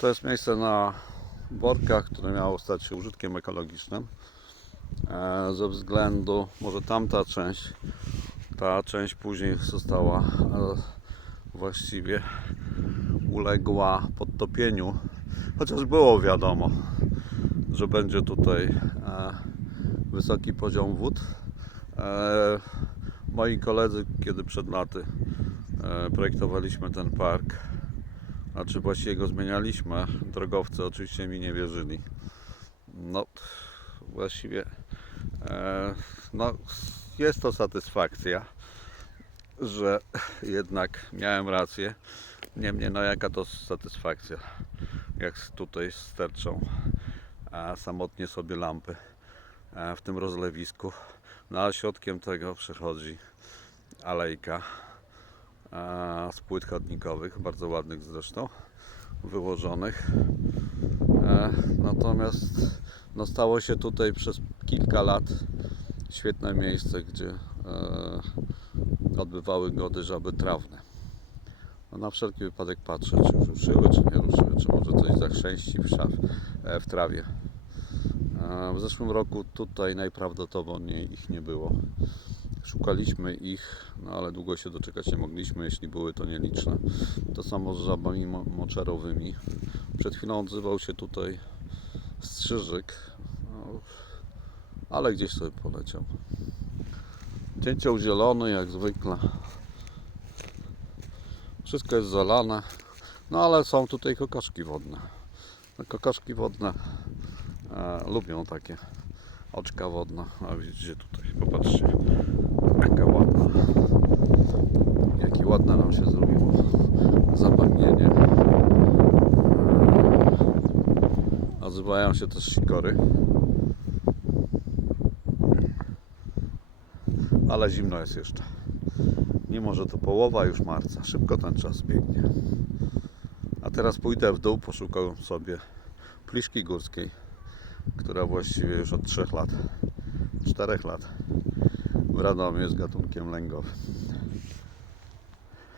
To jest miejsce na workach, które miało stać się użytkiem ekologicznym. E, Ze względu, może tamta część, ta część później została e, właściwie uległa podtopieniu, chociaż było wiadomo, że będzie tutaj e, wysoki poziom wód. Moi koledzy, kiedy przed laty projektowaliśmy ten park, znaczy właściwie go zmienialiśmy, drogowcy oczywiście mi nie wierzyli. No, właściwie e, no, jest to satysfakcja, że jednak miałem rację. Niemniej, no jaka to satysfakcja, jak tutaj sterczą a samotnie sobie lampy e, w tym rozlewisku. No a środkiem tego przechodzi alejka z płyt chodnikowych, bardzo ładnych zresztą, wyłożonych. E, Natomiast no, stało się tutaj przez kilka lat świetne miejsce, gdzie e, odbywały gody żaby trawne. No, na wszelki wypadek patrzę, czy ruszyły, czy nie ruszyły, czy może coś zachrzęści w, szaf, e, w trawie. W zeszłym roku tutaj najprawdopodobniej ich nie było. Szukaliśmy ich, no ale długo się doczekać nie mogliśmy, jeśli były to nieliczne. To samo z żabami mo- moczerowymi. Przed chwilą odzywał się tutaj strzyżyk, no, ale gdzieś sobie poleciał. Cięcioł zielony jak zwykle. Wszystko jest zalane, no ale są tutaj kokoszki wodne. No, kokoszki wodne e, lubią takie oczka wodne. A widzicie tutaj, popatrzcie, jaka ładna, jakie ładne nam się zrobiło zabarwienie. E, Nazywają się też sikory. Ale zimno jest jeszcze. Mimo, że to połowa już marca. Szybko ten czas biegnie. A teraz pójdę w dół, poszukam sobie pliszki górskiej, która właściwie już od 3 lat, 4 lat w Radomiu jest gatunkiem lęgowym.